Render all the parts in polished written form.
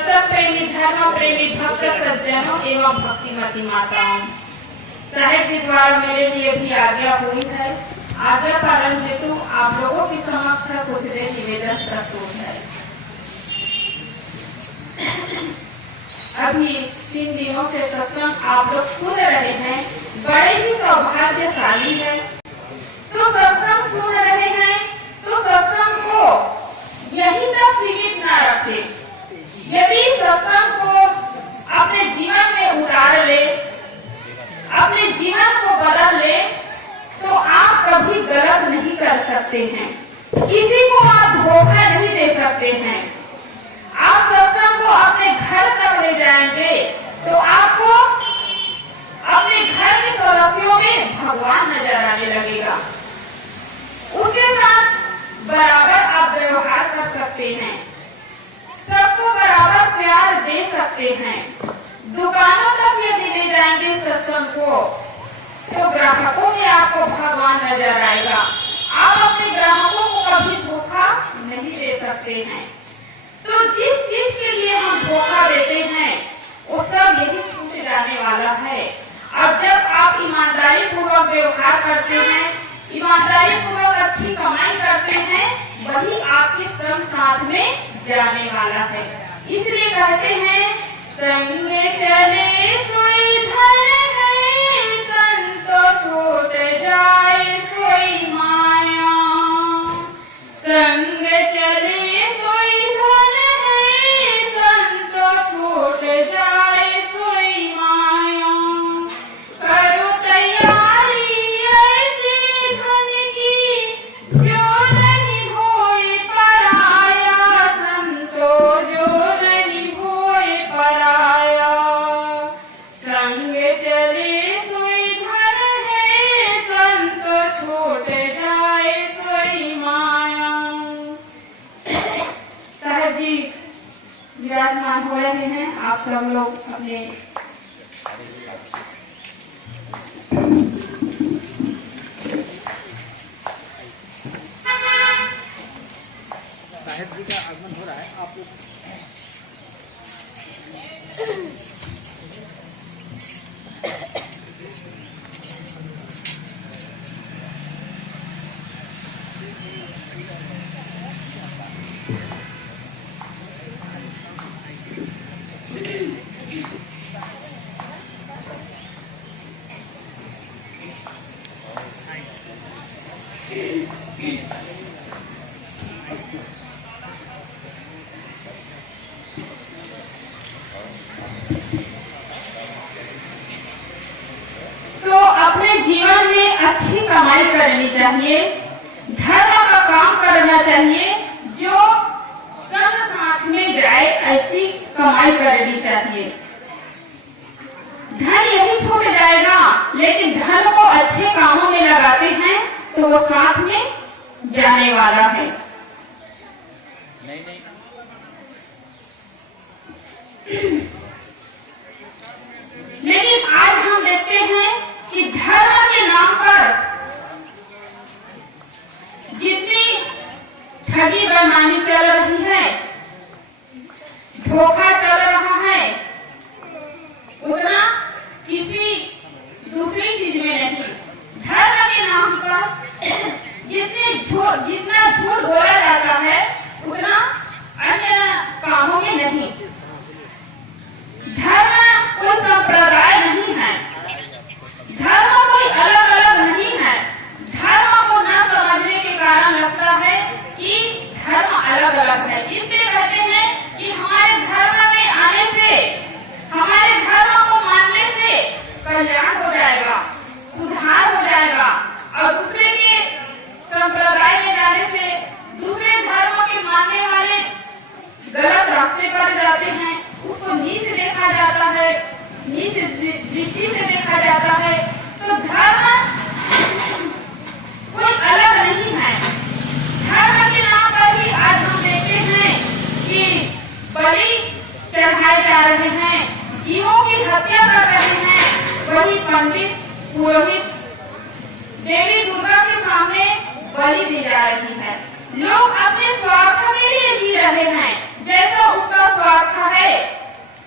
दर्शक प्रेमी, धर्म प्रेमी, भक्त सज्जनों एवं भक्तिमती माताओं, साहेब जी द्वारा मेरे लिए भी आज्ञा हुई है। आज्ञा पालन हेतु आप लोगों की समक्ष कुछ देर निवेदन प्रस्तुत है। अभी 3 दिनों से सत्संग आप लोग सुन रहे हैं, बड़े ही सौभाग्यशाली है। तो सत्संग सुन रहे हैं तो सत्संग को यहीं तक सीमित न रखे। यदि सत्संग को अपने जीवन में उतार ले, अपने जीवन को बदल ले, तो आप कभी गलत नहीं कर सकते हैं, किसी को आप धोखा नहीं दे सकते हैं। आप सत्संग को अपने घर तक ले जाएंगे तो आपको अपने घर के सदस्यों में भगवान नजर आने लगेगा। उसके साथ बराबर आप व्यवहार कर सकते हैं, सबको बराबर प्यार दे सकते हैं। दुकानों तक यदि ले जाएंगे सत्संग को तो ग्राहकों में आपको भगवान नजर आएगा। आप अपने ग्राहकों को कभी धोखा नहीं दे सकते हैं। तो जिस चीज के लिए हम धोखा देते हैं वो सब यही छूट जाने वाला है। अब जब आप ईमानदारी पूर्वक व्यवहार करते हैं, ईमानदारी पूर्वक अच्छी कमाई करते हैं, वही आपके संग साथ में जाने वाला है। इसलिए कहते हैं संग चले सोई धन है, संत छूट जाए सोई माया। संग चले सोई धन है, संत छूट जाए सोई माया। करो तैयारी ऐसे धन की जो नहीं होए पराया, संतो जो नहीं होए पराया। संग चले सोई धन है, संत छूट जाए सोई माया। साहब जी विराजमान हो रहे हैं, आप सब लोग अपने साहेब जी का आगमन हो रहा है। आप लोग तो अपने जीवन में अच्छी कमाई करनी चाहिए, धर्म का काम करना चाहिए, जो संग साथ में जाए ऐसी कमाई करनी चाहिए। धन यही छूट जाएगा, लेकिन धन को अच्छे कामों में लगाते हैं तो वो साथ में जाने वाला है। नहीं लेकिन आज हम देखते हैं कि धर्म के नाम पर जितनी ठगी बेईमानी चल रही है, धोखा चल रहा है, उतना किसी दूसरी चीज में नहीं। धर्म के नाम पर जितना झूठ बोला जाता है उतना अन्य कामों में नहीं। धर्म कोई संप्रदाय नहीं है, धर्म कोई अलग अलग नहीं है। धर्म को न समझने के कारण लगता है कि धर्म अलग अलग है। इसलिए कहते हैं कि हमारे धर्म में आने से, हमारे धर्म को मानने से कल्याण हो जाएगा, सुधार हो जाएगा। और दूसरे के संप्रदाय में जाने से दूसरे धर्म के मानने वाले गलत रास्ते पर जाते हैं, उसको नीच देखा जाता है, नीच दृष्टि से देखा जाता है। तो धर्म कोई अलग नहीं है। धर्म के नाम पर ही आज हम देखते हैं कि बलि चढ़ाए जा रहे हैं, जीवों की हत्या कर रहे हैं। वही पंडित पुरोहित देवी दुर्गा के सामने बलि दी जा रही है। लोग अपने स्वार्थ के लिए जी रहे हैं, जैसा उसका स्वार्थ है है,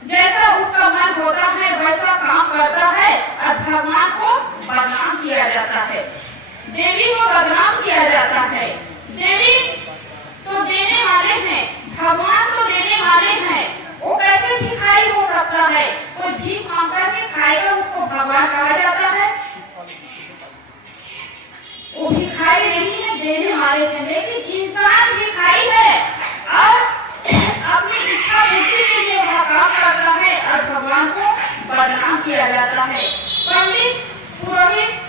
जैसा उसका मन होता है वैसा काम करता है और भगवान को बदनाम किया जाता है, देवी को बदनाम किया जाता है। देवी तो देने वाले हैं, भगवान तो देने वाले हैं, वो कैसे भिखारी हो सकता है? कोई भीख मांग करके खाएगा उसको भगवान कहा जाता है? वो भिखारी नहीं है, देने वाले हैं। लेकिन इंसान भिखारी है और अपनी इच्छा बुद्धि के लिए वह काम करता है और भगवान को बदनाम किया जाता है। पंडित पुरोहित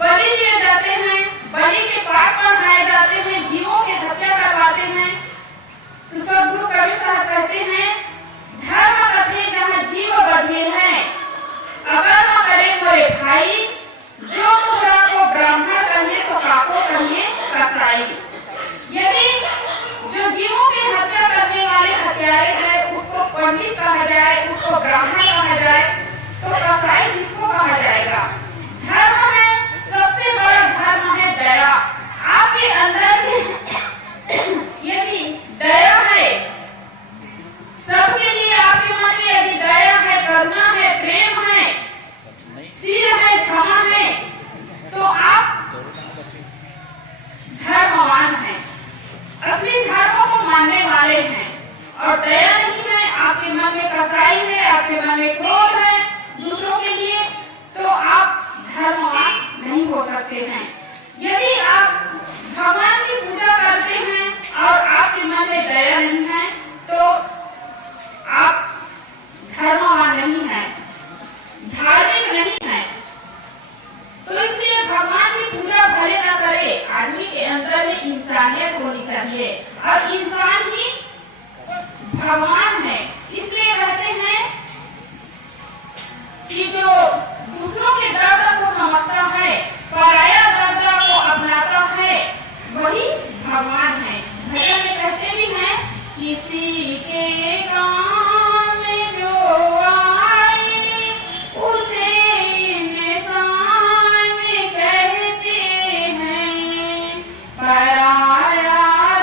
बलि लिए जाते हैं, बलि के पाठ पढ़ाए जाते हैं, जीवों की हत्या करवाते हैं। तो सदगुरु कवि साहब कहते हैं, धर्म कथे जहाँ जीव बधे हैं, अगर न करे कोई भाई, जो मुद्रा को ब्राह्मण कहिए तो काको कहिए कसाई। यदि जो जीवों की हत्या करने वाले हत्यारे हैं उसको पंडित कहा जाए, उसको ब्राह्मण कहा जाए, तो कसाई किसको कहा जाएगा? धर्म है, सबसे बड़ा धर्म है दया। आपके अंदर यदि दया है, सबके लिए आपके मन में यदि दया है, करुणा है, प्रेम है, शील है, क्षमा है, तो आप धर्मवान हैं, अपने धर्मों को मानने वाले हैं। और दया नहीं है, आपके मन में कसाई है, आपके मन में क्रोध है दूसरों के लिए, तो आप धर्मवान नहीं हो सकते हैं। यदि आप भगवान की पूजा करते हैं और आपके मन में दया नहीं है, तो आप धर्मवान नहीं हैं, धार्मिक नहीं हैं। तो इसलिए भगवान की पूजा भले न करे, आदमी के अंदर में इंसानियत होनी चाहिए और इंसान ही भगवान है। इसलिए कहते हैं कि जो दूसरों के दर्द को समझता है, पराया दर्द को अपनाता है, वही भगवान है। भजन में कहते भी हैं, किसी के काम में जो आए उसे इंसान कहते हैं, पराया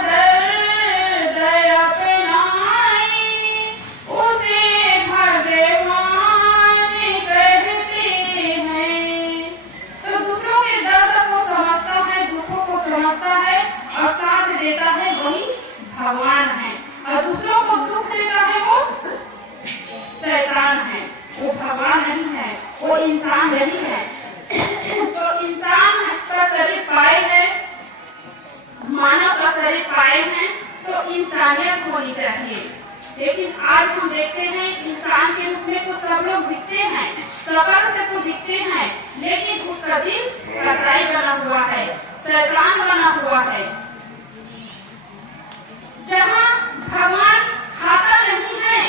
दर्द अपनाए उसे भगवान कहते हैं। तो दूसरों के दर्द को समझता है, दुखों को समझता है और साथ देता है, वही भगवान है। और दूसरों को दुख देता है वो शैतान है, वो भगवान नहीं है, वो इंसान नहीं है। तो इंसान का शरीर पाए है, मानव का शरीर पाए हैं, तो इंसानियत होनी चाहिए। लेकिन आज हम देखते हैं इंसान के रूप में तो सब लोग दिखते हैं, सकल से तो दिखते हैं, लेकिन उसका दिल कसाई बना हुआ है, शैतान बना हुआ है। जहाँ भगवान खाता नहीं है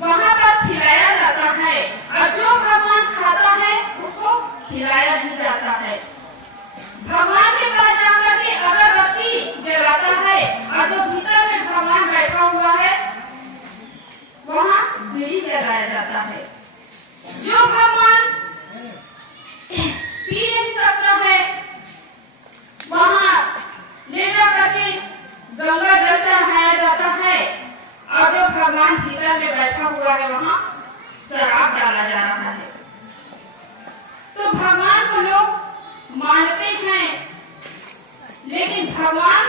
वहाँ पर खिलाया जाता है, और जो भगवान खाता है उसको खिलाया नहीं जाता है। भगवान के पास जाकर के अगरबत्ती जलाता है और जो भीतर में भगवान बैठा हुआ है वहाँ बीड़ी जलाया जाता है। जो भगवान पी नहीं सकता है वहाँ ले जाकर के गंगा जल चढ़ाया जाता है, और जो भगवान भीतर में बैठा हुआ है वहाँ शराब डाला जा रहा है। तो भगवान को लोग मानते हैं, लेकिन भगवान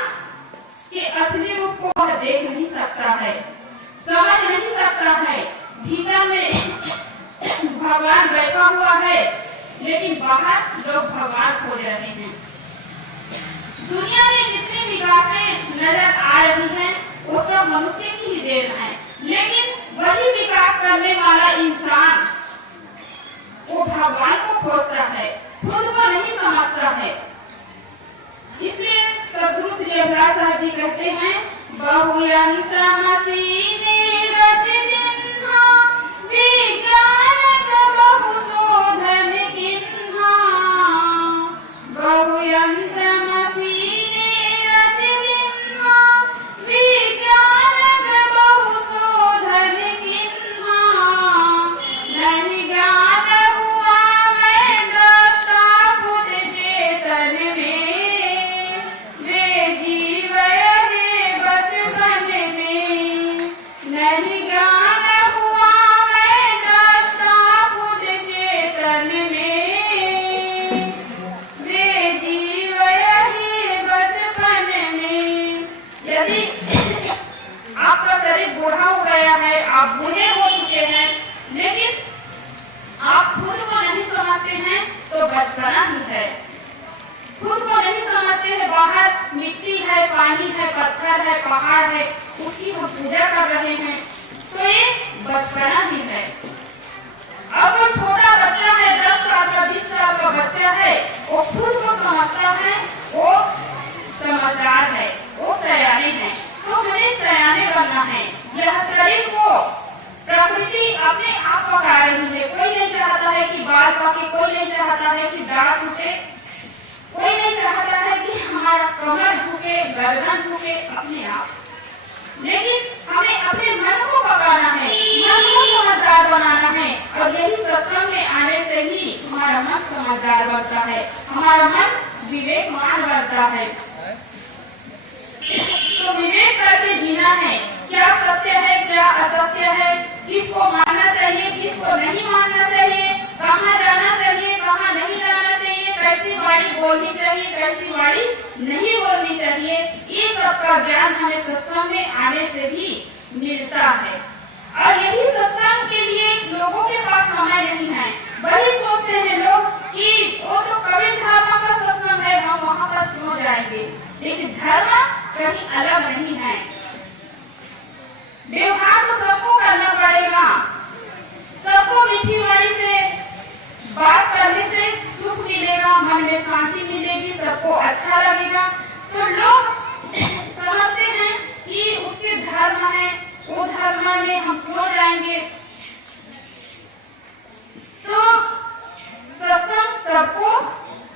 के असली रूप को वह देख नहीं सकता है, समझ नहीं सकता है। भीतर में भगवान बैठा हुआ है, लेकिन बाहर लोग भगवान खोज रहे हैं। दुनिया में जितनी विकासें नजर आ रही हैं, वो सब मनुष्य की ही देन है, लेकिन वही विकास करने वाला इंसान वो भगवान को खोजता है, खुद को नहीं समझता है। इसलिए सदगुरु श्री अभिलाष साहब जी कहते हैं, बहुयंत्र मसीने रच जिन्हा, विज्ञान बहु शोधन किन्हा, बहुयंत्र मसीने रच जिन्हा, विज्ञान बहु शोधन किन्हा, नहीं ज्ञान हुआ मैं दत्ता खुद चेतन में, वे जीव रहे बचपन में। आप बूढ़े हो चुके हैं, लेकिन आप खुद को नहीं समझते हैं तो बचपना ही है। खुद को नहीं समझते हैं, बाहर मिट्टी है, पानी है, पत्थर है, पहाड़ है, उसकी हम पूजा कर रहे हैं, तो ये बचपना ही है। अब वो छोटा बच्चा है, 10 साल का 20 साल का बच्चा है, वो खुद को समझता है, वो समझदार है, वो सयाने है। तो हमें सयाने बनना है। यह शरीर को प्रकृति अपने आप पका रही है। कोई नहीं चाहता है कि बाल पके, कोई नहीं चाहता है कि दांत टूटे, कोई नहीं चाहता है कि हमारा कमर झुके, गर्दन झुके अपने आप। लेकिन हमें अपने मन को पकाना है, मन को समझदार बनाना है, और यही सत्संग में आने से ही हमारा मन समझदार बनता है, हमारा मन विवेकवान बनता है। तो विवेक करके जीना है, क्या सत्य है, क्या असत्य है, किसको मानना चाहिए, किसको नहीं मानना चाहिए, कहाँ जाना चाहिए, कहाँ नहीं जाना चाहिए, कैसी वाणी बोलनी चाहिए, कैसी वाणी नहीं बोलनी चाहिए, ये सबका ज्ञान हमें सत्संग में आने से ही मिलता है। और यही सत्संग के लिए लोगों के पास समय नहीं है। वही सोचते हैं लोग कि वो तो कबीर धामा का सत्संग है, हम वहाँ पर क्यों जाएंगे। लेकिन धर्म कहीं अलग नहीं है। व्यवहार तो सबको करना पड़ेगा, सबको मीठी वाणी से बात करने से सुख मिलेगा, मन में शांति मिलेगी, सबको अच्छा लगेगा। तो लोग समझते हैं कि उसके धर्म है, वो धर्म में हम क्यों जाएंगे। तो सत्संग सबको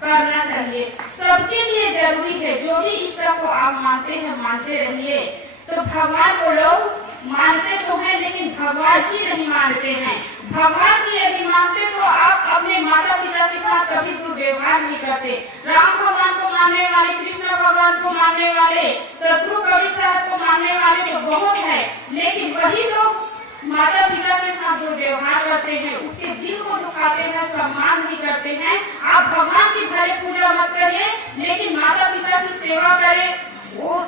करना चाहिए, सबके लिए जरूरी है। जो भी ईश्वर को आप मानते हैं, मानते रहिए। तो भगवान को लोग मानते तो हैं, लेकिन भगवान जी नहीं मानते हैं। भगवान जी यदि मानते तो आप अपने माता पिता के साथ कभी दुर्व्यवहार नहीं करते। राम भगवान को मानने वाले, कृष्ण भगवान को मानने वाले, शत्रु कबीर साहब को मानने वाले तो बहुत है, लेकिन वही लोग माता पिता के साथ दुर्व्यवहार करते हैं, उसके दिल को दुखाते हैं, सम्मान नहीं करते हैं। आप भगवान की भले पूजा मत करिए, लेकिन माता पिता की सेवा करें, वो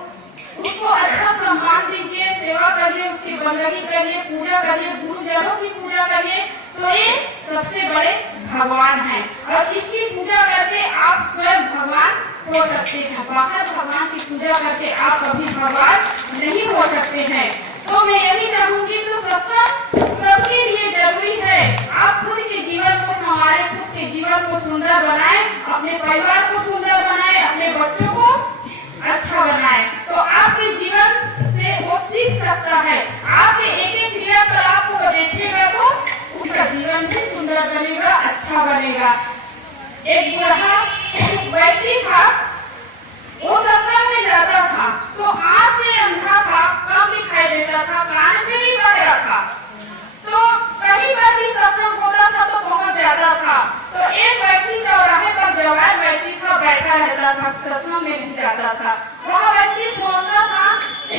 उसको अच्छा सम्मान दीजिए, सेवा करिए, उसकी बंदगी करिए, पूजा करिए, गुरुजनों की पूजा करिए। तो ये सबसे बड़े भगवान हैं, और इसकी पूजा करके आप स्वयं भगवान हो सकते हैं। बाहर भगवान की पूजा करके आप कभी भगवान नहीं हो सकते हैं। तो मैं यही चाहूंगी तो सत्संग सबके लिए जरूरी है। आप खुद के जीवन को संवारें, खुद के जीवन को सुंदर बनाएं, अपने परिवार को सुंदर बनाएं, अपने बच्चों को अच्छा बनाएं। तो आपके जीवन से वो सीख सकता है। आपके एक एक क्रियाकलाप को देखेगा तो उसका जीवन भी सुंदर बनेगा, अच्छा बनेगा। एक बूढ़ा व्यक्ति था, वो सत्संग में जाता था, तो आँख से अंधा था, कम दिखाई देता था, कान से भी बहरा था। तो कहीं पर भी सत्संग होता था तो पहुंच जाता था। तो एक व्यक्ति चौराहे पर जवान व्यक्ति था, बैठा रहता था, सत्संग में नहीं जाता था। वह व्यक्ति सोचता था कि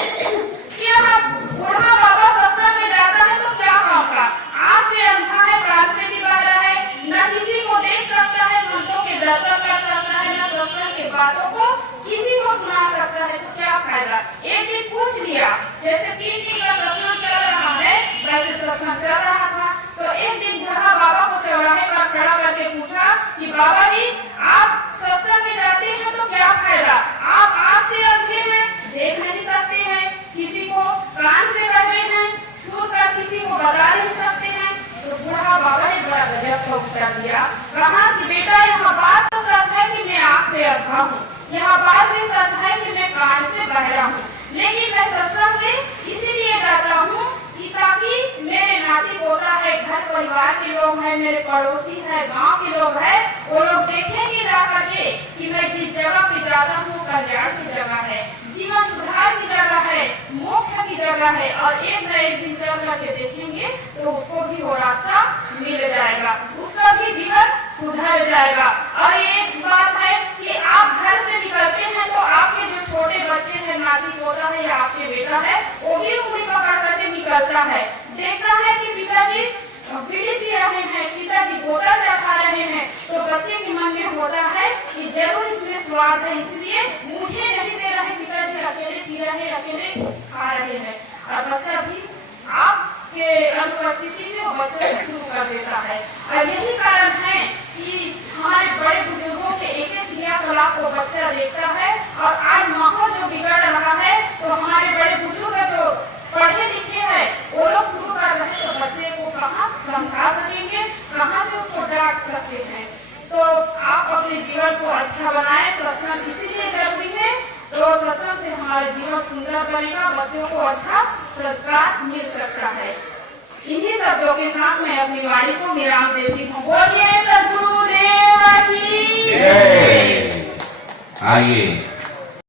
बूढ़ा बाबा सत्संग में जाता है तो क्या होगा, आँख से अंधा है, कान से भी बहरा है, न किसी को देख सकता है, संतों के दर्शन कर सकता है, न सत्संग की बातों को किसी को सुना सकता है, तो क्या फायदा। एक दिन पूछ लिया, जैसे 3 दिन का सत्संग चल रहा है वैसे सत्संग चल रहा था। तो एक दिन बूढ़ा बाबा को चौराहे पर खड़ा करके पूछा कि बाबा जी आप सत्संग में जाते हैं तो क्या फायदा, आप आँख से अंधे हैं, देख नहीं सकते हैं, किसी को कान से बहरे हैं, सुन कर किसी को बता नहीं सकते हैं। तो बूढ़ा बाबा ने बड़ा गजब का उत्तर दिया, कहा कि बेटा यहाँ बात तो सच है कि मैं आँख से अंधा हूँ, यहाँ बात भी सच है कि मैं कान से बहरा हूँ, लेकिन मैं सत्संग में इसीलिए जाता हूँ कि ताकि मेरे नाती पोता है, घर परिवार के लोग हैं, मेरे पड़ोसी है, गांव के लोग हैं, वो लोग देखेंगे जा करके कि मैं जिस जगह पे जाता हूँ कल्याण की जगह है, जीवन सुधार की जगह है, मोक्ष की जगह है। और एक न एक दिन चल करके देखेंगे तो उसको भी वो रास्ता मिल जाएगा, उसका भी जीवन सुधर जाएगा। और एक बात है कि आप घर से निकलते हैं तो आपके जो छोटे बच्चे हैं, नाती पोता है या आपके बेटा है, वो भी उंगली पकड़ करके निकलता है, देखता है कि पिताजी बीड़ी पी रहे हैं, पिताजी गोता खा रहे हैं, तो बच्चे के मन में होता है कि जरूर इसमें स्वाद है, इसलिए मुझे नहीं दे रहे, पिताजी अकेले पी रहे, अकेले खा रहे हैं। और बच्चा भी आपके सत्कार मिल सकता है। इन्हीं शब्दों के साथ मैं अपनी वाणी को विराम देती हूँ। बोलिए सद्गुरुदेव की जय। आइए